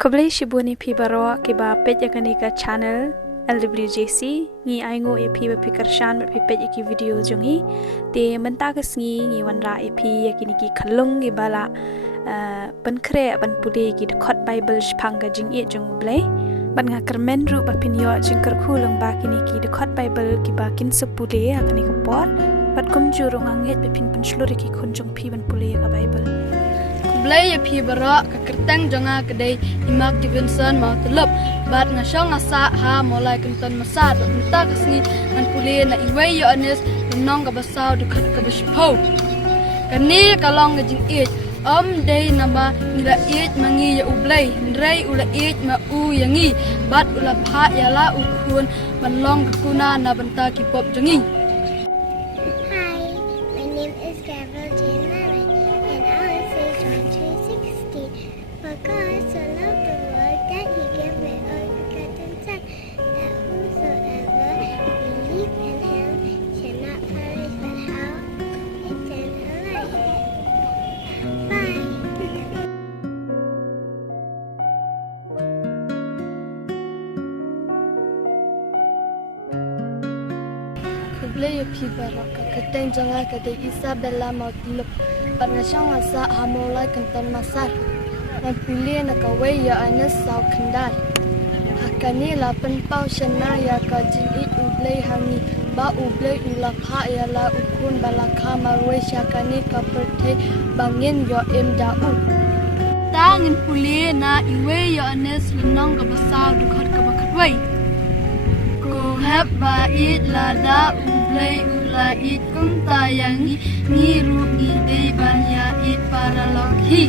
Kublai shibuni pi baro ke ba page yakani ka channel LWJC ngi aingo e pi ba pikarshan ba pi page ki video jongi te menta ka sngi ngi wanra e pi yakini ki khalung gi bala ban kre ban pudi ki khot bible phanga jingioh jong blai ban nga kermen ru ba pin yo jingkar khulung ba kini ki khot bible ki ba kin sepule akani ka pot bat kum jurung Ngeit ba pin pynshlur ki khun jong pi ban pule ka bible Blei pi bara ka kyrteng jonga kadei imak Stevenson mau telep bat ngasong asa ha mulai kenton masar minta kasni nan puli na iwei yo anes nong ka basau dekat ka bespo kani kalong ngajing it dei nama ila it mangi ya U Blei ndrei ula it ma u yangi bat ula pha iala u Khun manlong ka kuna na banta ki pop jongi. Blei pi bara ka kyrteng jonga kadei Isabella mau telep bat ngasong asa ha mulai kenton masar nan puli na ka wei ya anes sau kendai hakani la pen pau shana ya ka jingioh U Blei hangi ba U Blei ula pha iala u Khun bala kha marwei syakani ka perthai bangin yo em da u ta ngin puli na iwei ya anes linong ka basau dukhat ka bakhatwei ko HABA it la da U Blei ula it kung tayangi ngiru idei banya it para loghi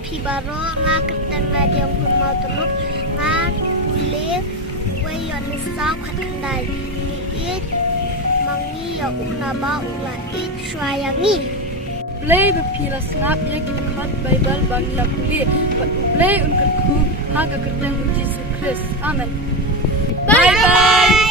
pi baro nga kyrteng na diang Khun mau telep nga puli wei yo ni sau khat kandai ni it mangi ya una ba ula it shwayangi Blei be pi la snap ye ki khot bible bang la puli but Blei un kan khu ha ka kyrteng U Jisu Khrist Amen. Bye bye.